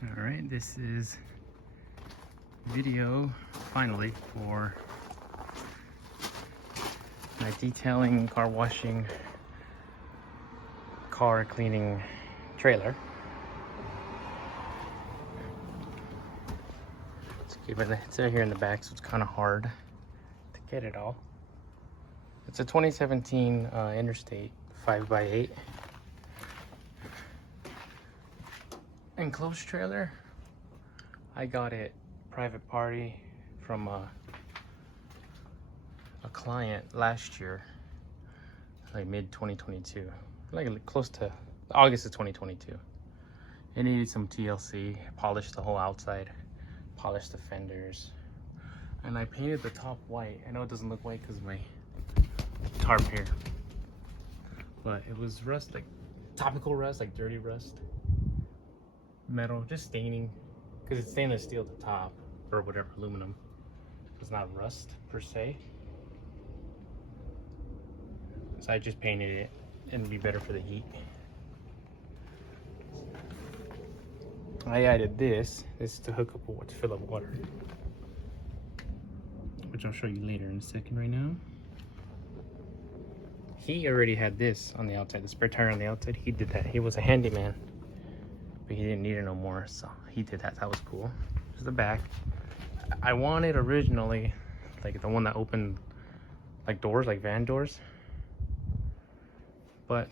All right, this is video finally for my detailing, car washing, car cleaning trailer. It's right here in the back, so it's kind of hard to get it all. It's a 2017 Interstate 5x8 enclosed trailer. I got it private party from a client last year, like mid 2022, like close to August of 2022. It needed some TLC, polished the whole outside, polished the fenders, and I painted the top white. I know it doesn't look white because of my tarp here, but it was rust, like topical rust, like dirty rust, metal, just staining, because it's stainless steel at the top, or whatever, aluminum. It's not rust per se. So I just painted it, and it'd be better for the heat. I added this to hook up to fill up water, which I'll show you later in a second. Right now, he already had this on the outside, the spare tire on the outside. He did that. He was a handyman, but he didn't need it no more, so he did that. That was cool. There's the back. I wanted originally like the one that opened like doors, like van doors, but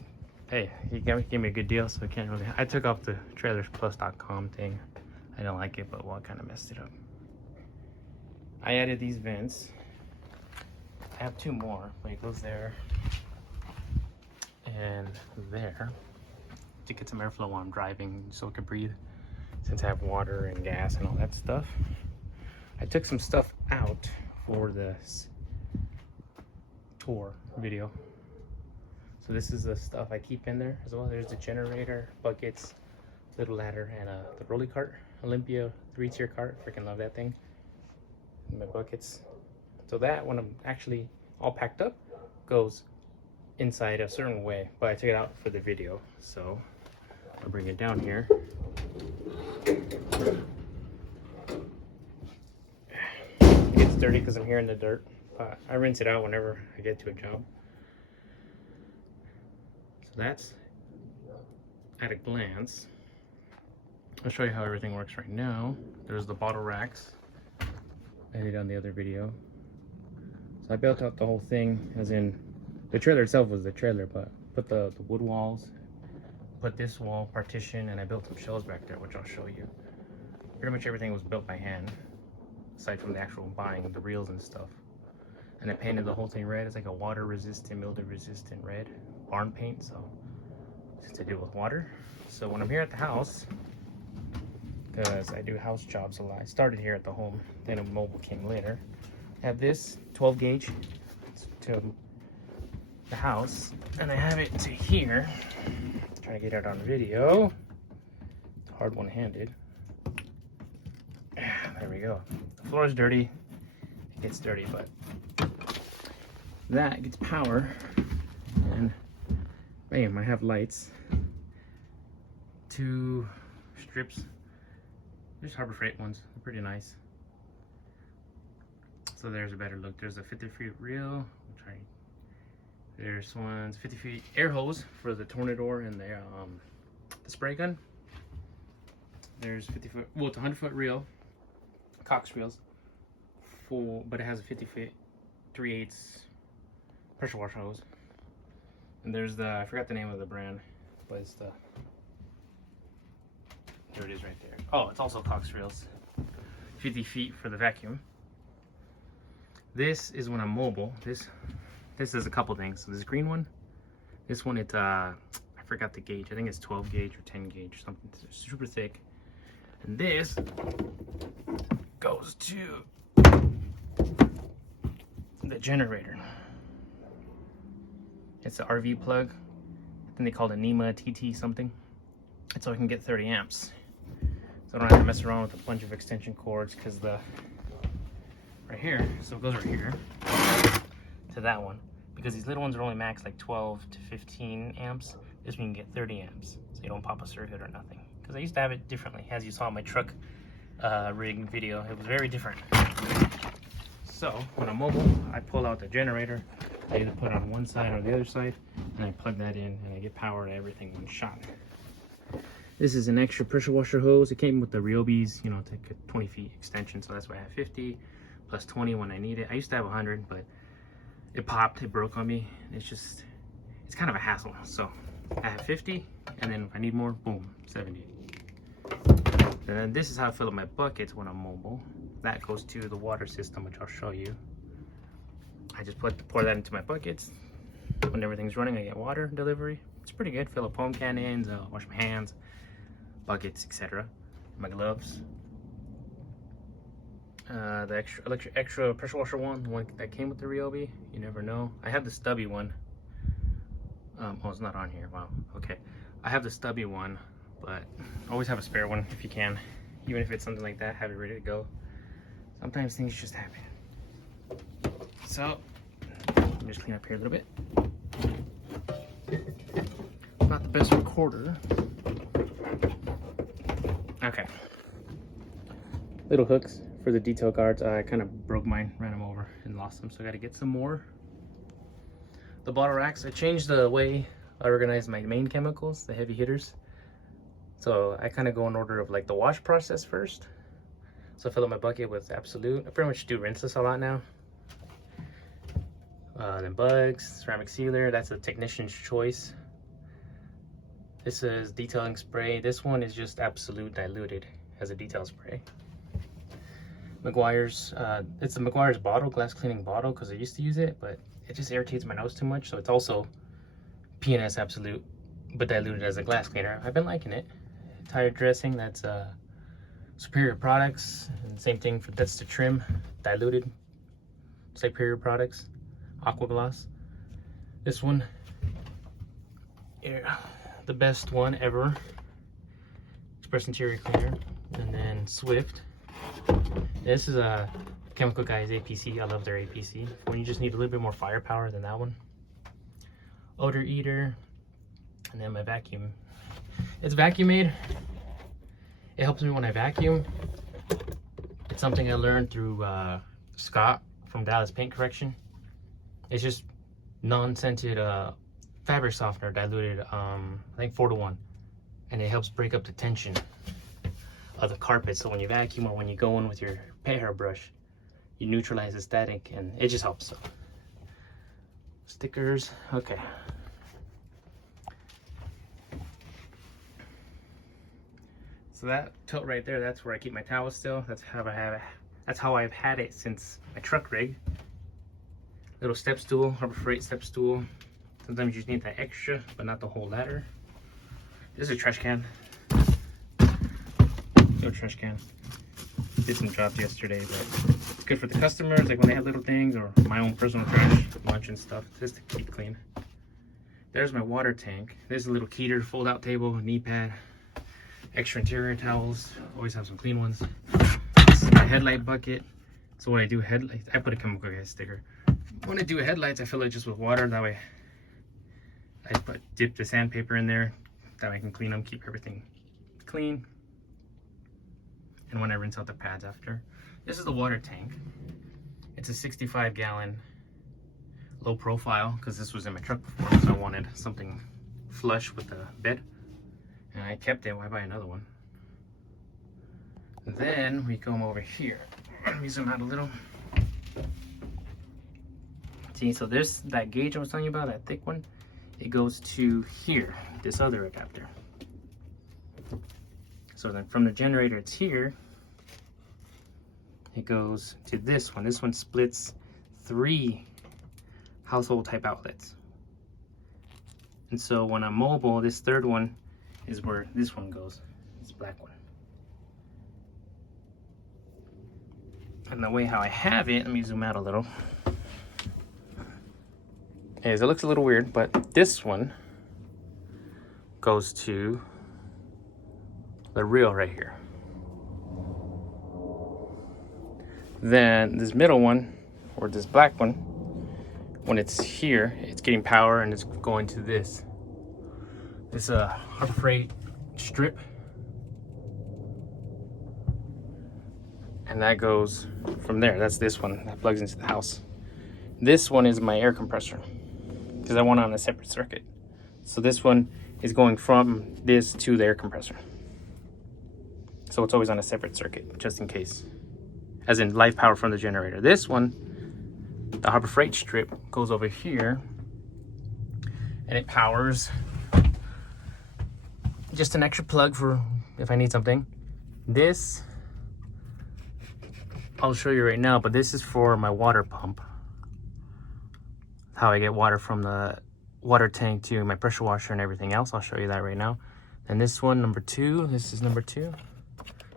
hey, he gave me a good deal, so I can't really. I took off the trailersplus.com thing. I don't like it, but well, I kind of messed it up. I added these vents. I have two more, but it goes there and there to get some airflow while I'm driving, so I can breathe, since I have water and gas and all that stuff. I took some stuff out for this tour video. So this is the stuff I keep in there as well. There's the generator, buckets, little ladder, and the rolly cart, Olympia 3-tier cart. Freaking love that thing. And my buckets. So that, when I'm actually all packed up, goes inside a certain way, but I took it out for the video. So I'll bring it down here. It gets dirty because I'm here in the dirt, but I rinse it out whenever I get to a job. That's at a glance. I'll show you how everything works right now. There's the bottle racks I did on the other video. So I built out the whole thing, as in the trailer itself was the trailer, but put the wood walls, put this wall partition, and I built some shelves back there, which I'll show you. Pretty much everything was built by hand, aside from the actual buying the reels and stuff. And I painted the whole thing red. It's like a water resistant, mildew resistant red. Barn paint, so it's to deal with water. So when I'm here at the house, because I do house jobs a lot, I started here at the home, then a mobile came later. I have this 12 gauge to the house, and I have it to here. Try to get it on video. It's hard one-handed. There we go. The floor is dirty. It gets dirty, but that gets power, and bam, I have lights. 2 strips. There's Harbor Freight ones. They're pretty nice. So there's a better look. There's a 50-feet reel. There's one's 50-feet air hose for the Tornador and the spray gun. There's 50-foot, well, it's a 100-foot reel, Cox reels, full, but it has a 50-foot 3/8 pressure wash hose. And there's the, I forgot the name of the brand, but it's the, here it is right there. Oh, it's also Cox reels. 50 feet for the vacuum. This is when I'm mobile. This does a couple things. So this green one, this one, it's I forgot the gauge. I think it's 12 gauge or 10 gauge or something. It's super thick. And this goes to the generator. It's the RV plug. I think they call it NEMA TT something. And so I can get 30 amps. So I don't have to mess around with a bunch of extension cords, because the right here, so it goes right here to that one, because these little ones are only max like 12 to 15 amps. This one you can get 30 amps, so you don't pop a circuit or nothing. because I used to have it differently, as you saw in my truck rig video. It was very different. So when I'm mobile, I pull out the generator. I either put it on one side or the other side, and I plug that in, and I get power to everything in one shot. This is an extra pressure washer hose. It came with the Ryobi's, you know, it's like a 20 feet extension, so that's why I have 50 plus 20 when I need it. I used to have 100, but it popped, it broke on me. It's kind of a hassle. So I have 50, and then if I need more, boom, 70. And then this is how I fill up my buckets when I'm mobile. That goes to the water system, which I'll show you. I just pour that into my buckets. When everything's running, I get water delivery. It's pretty good. Fill up home cannons, wash my hands, buckets, etc. My gloves. The extra pressure washer one, the one that came with the Ryobi. You never know. I have the stubby one. Oh, it's not on here. Wow. Okay. I have the stubby one, but always have a spare one if you can. Even if it's something like that, have it ready to go. Sometimes things just happen. So, let me just clean up here a little bit. Not the best recorder. Okay. Little hooks for the detail guards. I kind of broke mine, ran them over, and lost them, so I got to get some more. The bottle racks, I changed the way I organize my main chemicals, the heavy hitters. So I kind of go in order of like the wash process first. So I fill up my bucket with Absolute. I pretty much do rinseless a lot now. Then bugs, ceramic sealer, that's a technician's choice. This is detailing spray. This one is just Absolute diluted as a detail spray. Meguiar's, it's a Meguiar's bottle, glass cleaning bottle, because I used to use it, but it just irritates my nose too much. So it's also P&S Absolute, but diluted as a glass cleaner. I've been liking it. Tire dressing, that's Superior Products, and same thing for that's the trim, diluted Superior Products, Aqua Gloss. This one, yeah, the best one ever, Express Interior Cleaner, and then Swift. This is a Chemical Guys APC. I love their APC. When you just need a little bit more firepower than that one. Odor Eater, and then my vacuum. It's vacuum made. It helps me when I vacuum. It's something I learned through Scott from Dallas Paint Correction. It's just non-scented fabric softener diluted, I think 4:1, and it helps break up the tension of the carpet. So when you vacuum or when you go in with your pet hair brush, you neutralize the static, and it just helps. So stickers, okay. So that tote right there, that's where I keep my towels still. That's how I've had it since my truck rig. Little step stool, Harbor Freight step stool. Sometimes you just need that extra, but not the whole ladder. This is a trash can. No trash can. Did some jobs yesterday, but it's good for the customers, like when they have little things, or my own personal trash, lunch and stuff, just to keep clean. There's my water tank. There's a little Keter fold-out table, knee pad, extra interior towels. Always have some clean ones. This is my headlight bucket. So when I do headlights, I put a Chemical Guys sticker. When I do headlights, I fill it just with water. That way, I dip the sandpaper in there. That way I can clean them, keep everything clean. And when I rinse out the pads after. This is the water tank. It's a 65-gallon low profile, because this was in my truck before, so I wanted something flush with the bed. And I kept it. Why buy another one? Then we come over here. Let me zoom out a little. See, so there's that gauge I was telling you about, that thick one. It goes to here, this other adapter. So then from the generator, it's here. It goes to this one. This one splits 3 household type outlets. And so when I'm mobile, this third one is where this one goes, this black one. And the way how I have it, let me zoom out a little, is it looks a little weird, but this one goes to the reel right here. Then this middle one, or this black one, when it's here, it's getting power and it's going to this Harbor Freight strip And that goes from there. That's this one that plugs into the house. This one is my air compressor because I want it on a separate circuit. So this one is going from this to the air compressor. So it's always on a separate circuit, just in case. As in live power from the generator. This one, the Harbor Freight strip, goes over here and it powers just an extra plug for if I need something. This, I'll show you right now, but this is for my water pump. How I get water from the water tank to my pressure washer and everything else. I'll show you that right now. And this one, number 2, this is number 2.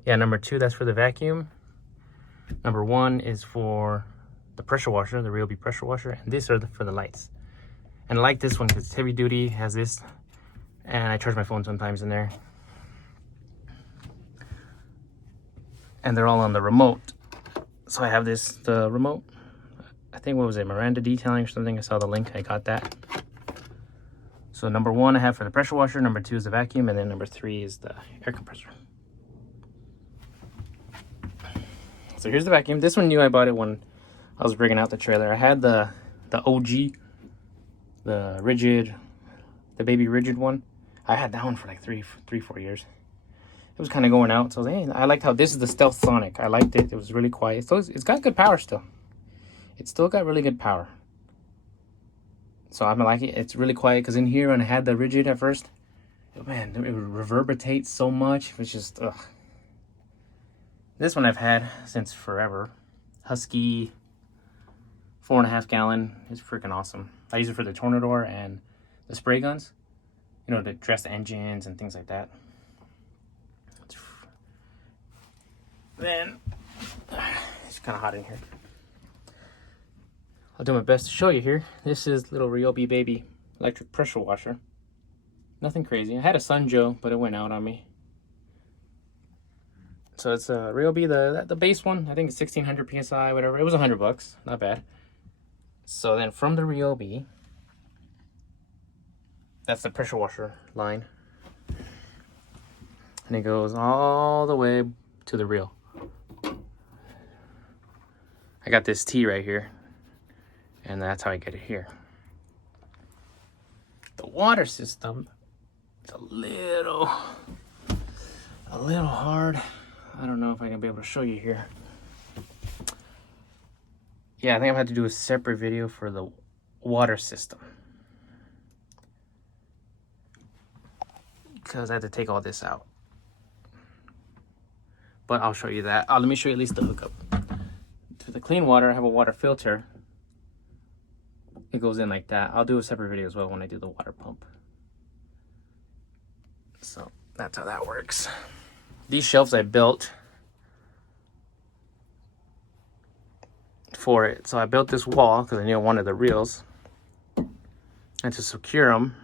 Yeah, number 2, that's for the vacuum. Number 1 is for the pressure washer, the Ryobi pressure washer, and these are for the lights. And I like this one because it's heavy duty, has this, and I charge my phone sometimes in there. And they're all on the remote. So I have the remote. I think, what was it, Miranda Detailing or something? I saw the link, I got that. So number 1 I have for the pressure washer, number 2 is the vacuum, and then number 3 is the air compressor. So here's the vacuum. This one knew I bought it when I was bringing out the trailer. I had the OG, the rigid, the baby rigid one. I had that one for like 4 years. It was kind of going out, so I was like, hey, I liked how this is the Stealth Sonic. I liked it. It was really quiet. So it's got good power still. It's still got really good power. So I'm like it. It's really quiet because in here when I had the rigid at first, man, it reverberates so much. It's just ugh. This one I've had since forever. Husky, 4.5 gallon. It's freaking awesome. I use it for the Tornador and the spray guns. You know, to dress engines and things like that. Then, it's kind of hot in here. I'll do my best to show you here. This is little Ryobi baby electric pressure washer. Nothing crazy. I had a Sunjo, but it went out on me. So it's a Ryobi, the base one. I think it's 1600 psi, whatever. It was $100, not bad. So then from the Ryobi, that's the pressure washer line, and it goes all the way to the reel. I got this T right here, and that's how I get it here. The water system is a little hard. I don't know if I can be able to show you here. Yeah, I think I'm gonna have to do a separate video for the water system, because I had to take all this out. But I'll show you that. Let me show you at least the hookup. For the clean water, I have a water filter. It goes in like that. I'll do a separate video as well when I do the water pump. So that's how that works. These shelves I built for it. So I built this wall because I knew I wanted the reels. And to secure them,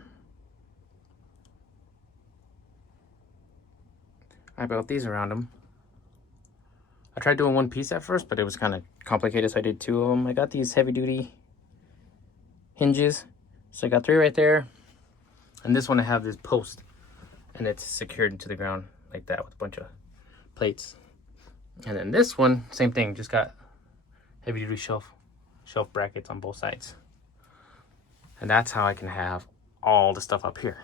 I built these around them. I tried doing one piece at first, but it was kind of complicated, so I did 2 of them. I got these heavy duty hinges. So I got 3 right there. And this one I have this post, and it's secured into the ground like that with a bunch of plates. And then this one, same thing, just got heavy duty shelf brackets on both sides. And that's how I can have all the stuff up here.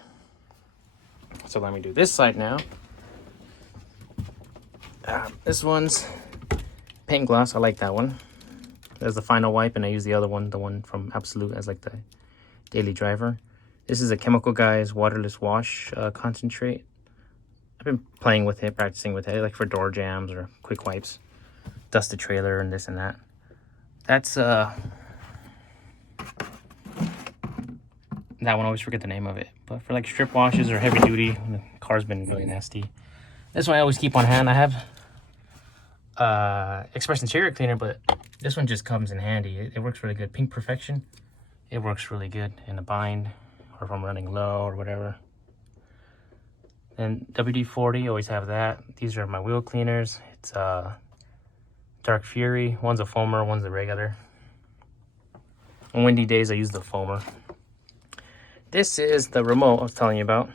So let me do this side now. This one's paint gloss. I like that one. There's the final wipe, and I use the other one, the one from Absolute, as like the daily driver. This is a Chemical Guys waterless wash concentrate. I've been playing with it, practicing with it, like for door jams or quick wipes, dust the trailer and this and that. That's that one, I always forget the name of it, but for like strip washes or heavy duty when the car's been really nasty. This one I always keep on hand. I have Express Interior Cleaner, but this one just comes in handy. It works really good. Pink Perfection. It works really good in a bind or if I'm running low or whatever. And WD-40, always have that. These are my wheel cleaners. It's Dark Fury. One's a foamer, one's a regular. On windy days, I use the foamer. This is the remote I was telling you about.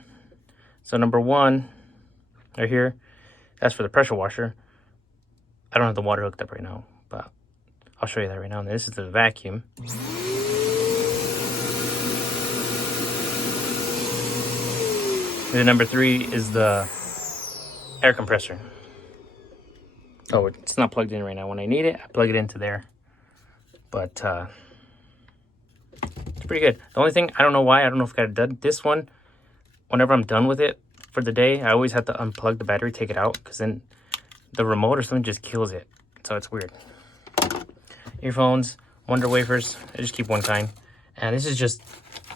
So number 1, right here, that's for the pressure washer. I don't have the water hooked up right now, but I'll show you that right now. And this is the vacuum. The number 3 is the air compressor. Oh, it's not plugged in right now. When I need it, I plug it into there. But it's pretty good. The only thing, I don't know why, I don't know if I got it done. This one, whenever I'm done with it for the day, I always have to unplug the battery, take it out, because then the remote or something just kills it. So it's weird. Earphones, Wonder Wafers. I just keep one kind. And this is just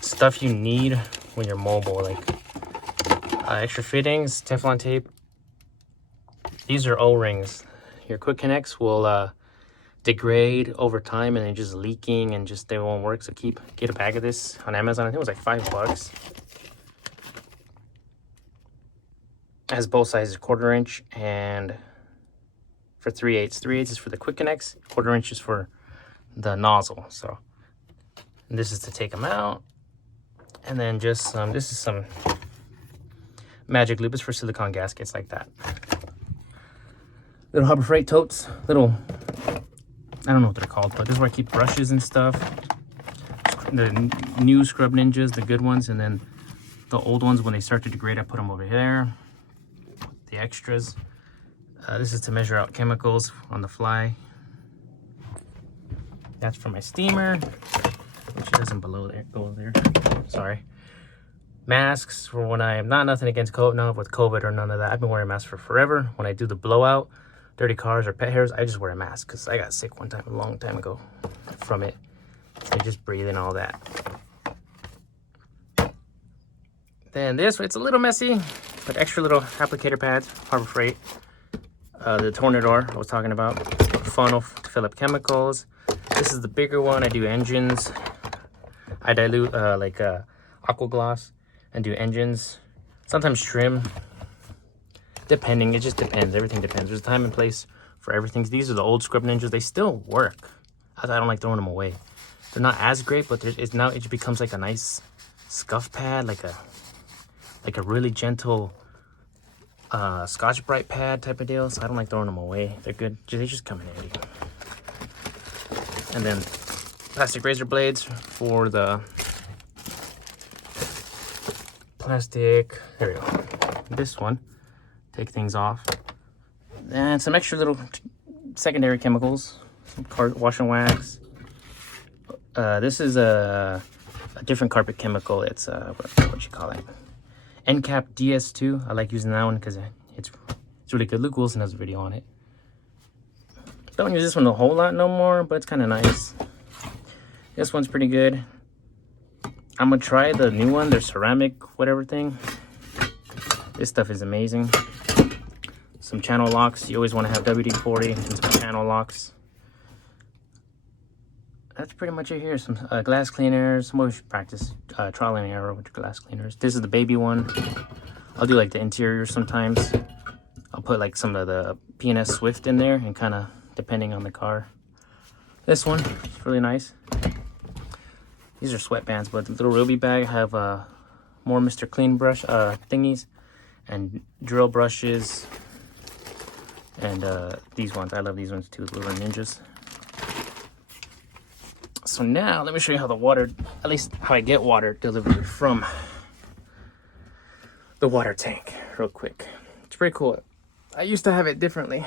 stuff you need when you're mobile, like extra fittings, Teflon tape. These are O-rings. Your quick connects will degrade over time and then just leaking and just they won't work. So get a bag of this on Amazon. I think it was like $5. It has both sizes, 1/4 inch and for 3/8. 3/8 is for the quick connects, 1/4 inch is for the nozzle. So this is to take them out. And then just this is some Magic Lube. It's for silicone gaskets like that. Little Harbor Freight totes, little, I don't know what they're called, but this is where I keep brushes and stuff. The new Scrub Ninjas, the good ones, and then the old ones, when they start to degrade, I put them over here. The extras. This is to measure out chemicals on the fly. That's for my steamer, which doesn't go there. Sorry. Masks for when I am nothing against COVID, not with COVID or none of that. I've been wearing masks for forever. When I do the blowout, dirty cars or pet hairs, I just wear a mask because I got sick one time, a long time ago from it. So just breathing all that. Then this, it's a little messy, but extra little applicator pads, Harbor Freight. The Tornador I was talking about, funnel to fill up chemicals. This is the bigger one. I do engines. I dilute aqua gloss and do engines. Sometimes trim. Depending, it just depends. Everything depends. There's a time and place for everything. These are the old Scrub Ninjas. They still work. I don't like throwing them away. They're not as great, but now it becomes like a nice scuff pad, like a really gentle Scotch-Brite pad type of deal. So I don't like throwing them away. They're good. They just come in handy. And then plastic razor blades for the plastic. There we go. This one. Take things off. And some extra little secondary chemicals. Some wash and wax. This is a different carpet chemical. It's what you call it? NCAP DS2. I like using that one because it's really good. Luke Wilson has a video on it. Don't use this one a whole lot no more, but it's kind of nice. This one's pretty good. I'm gonna try the new one, their ceramic whatever thing. This stuff is amazing. Some channel locks. You always want to have WD-40 and some channel locks. That's pretty much it here. Some glass cleaners. We should practice trial and error with glass cleaners. This is the baby one. I'll do like the interior sometimes. I'll put like some of the P&S Swift in there and kind of depending on the car. This one is really nice. These are sweatbands, but the little Ryobi bag have more Mr. Clean brush thingies and drill brushes. And these ones, I love these ones too, the little ninjas. So now, let me show you how the water, at least how I get water delivered from the water tank real quick. It's pretty cool. I used to have it differently.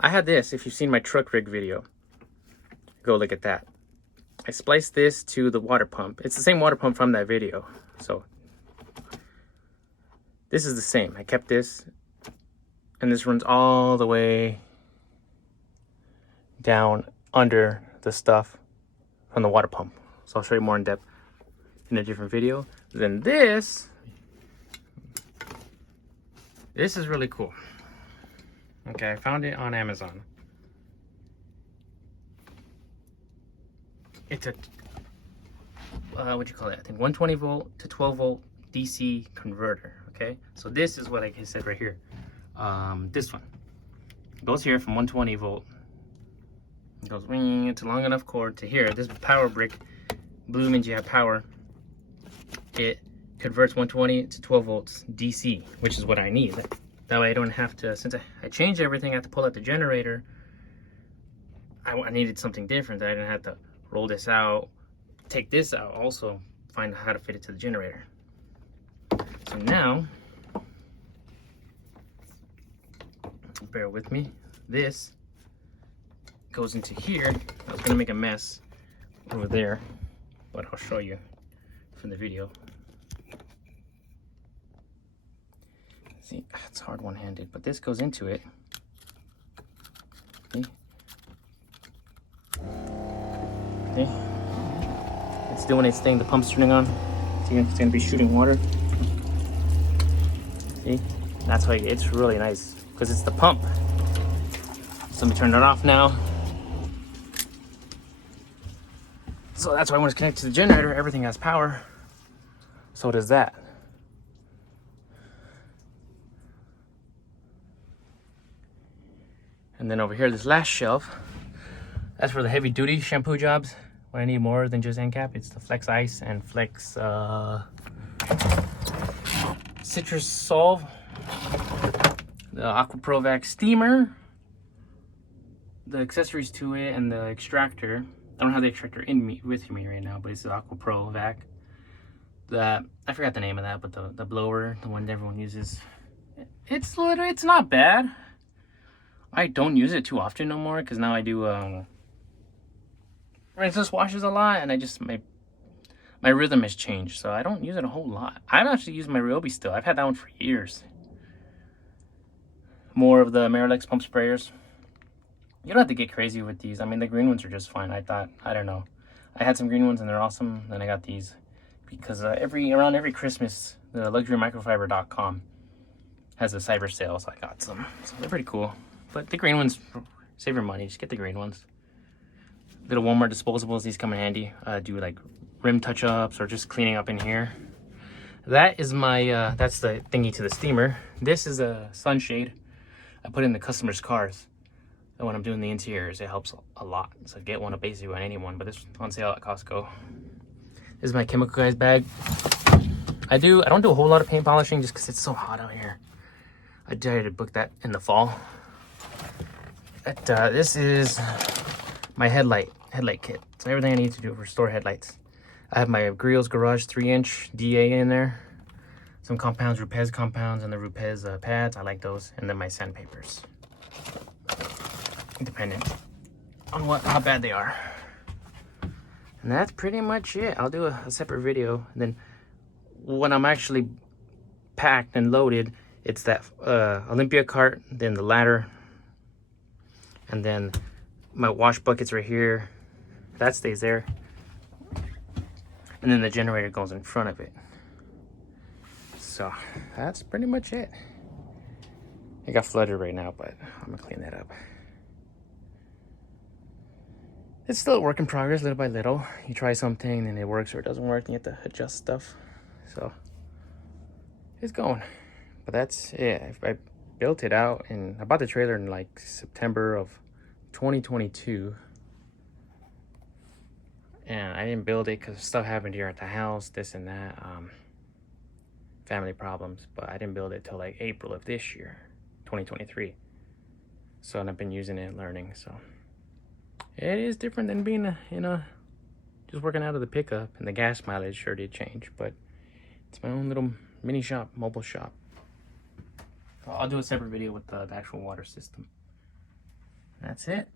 I had this, if you've seen my truck rig video, go look at that. I spliced this to the water pump. It's the same water pump from that video. So this is the same. I kept this. And this runs all the way down under the stuff from the water pump. So I'll show you more in depth in a different video. Then this is really cool. Okay, I found it on Amazon. It's a, what do you call it? I think 120 volt to 12 volt DC converter. Okay, so this is what I said right here. This one goes here from 120 volt. It goes it's a long enough cord to here. This power brick, blue means you have power. It converts 120 to 12 volts DC, which is what I need. That way I don't have to, since I changed everything, I have to pull out the generator. I needed something different that I didn't have to roll this out, take this out, also find how to fit it to the generator. So now, bear with me, this goes into here. I was gonna make a mess over there, but I'll show you from the video. See, it's hard one-handed, but this goes into it. See? See? It's doing its thing, the pump's turning on. See, it's gonna be shooting water. See? That's why it's really nice, because it's the pump. So let me turn it off now. So that's why when it's connected to the generator, everything has power. So does that. And then over here, this last shelf, that's for the heavy duty shampoo jobs. When I need more than just end cap, it's the Flex Ice and Flex Citrus Solve. The Aqua Pro Vac steamer, the accessories to it, and the extractor. I don't have the extractor with me right now, but it's the Aqua Pro Vac. I forgot the name of that, but the blower, the one that everyone uses. It's not bad. I don't use it too often no more, because now I do rinseless washes a lot, and I just my rhythm has changed, so I don't use it a whole lot. I've actually used my Ryobi still. I've had that one for years. More of the Miralex pump sprayers. You don't have to get crazy with these. I mean, the green ones are just fine. I don't know. I had some green ones and they're awesome. Then I got these because around every Christmas, the luxurymicrofiber.com has a cyber sale, so I got some. So they're pretty cool. But the green ones, save your money. Just get the green ones. Little Walmart disposables. These come in handy. Do like rim touch-ups or just cleaning up in here. That is my, that's the thingy to the steamer. This is a sunshade I put in the customer's cars. And when I'm doing the interiors, it helps a lot. So get one, basically on anyone, but this is on sale at Costco. This is my Chemical Guys bag. I don't do a whole lot of paint polishing just because it's so hot out here. I decided to book that in the fall. This is my headlight kit. So everything I need to do to restore headlights. I have my Griot's Garage 3-inch DA in there. Some compounds, Rupes compounds, and the Rupes pads. I like those. And then my sandpapers. Depending on how bad they are. And that's pretty much it. I'll do a separate video. And then when I'm actually packed and loaded, it's that Olympia cart, then the ladder, and then my wash buckets right here. That stays there. And then the generator goes in front of it. So that's pretty much it. It got flooded right now, but I'm gonna clean that up. It's still a work in progress, little by little. You try something and it works or it doesn't work, and you have to adjust stuff. So it's going. But that's it. I built it out, and I bought the trailer in like September of 2022. And I didn't build it because stuff happened here at the house, this and that, family problems. But I didn't build it till like April of this year, 2023. So, and I've been using it and learning. So it is different than being just working out of the pickup, and the gas mileage sure did change. But it's my own little mini shop, mobile shop. I'll do a separate video with the actual water system. That's it.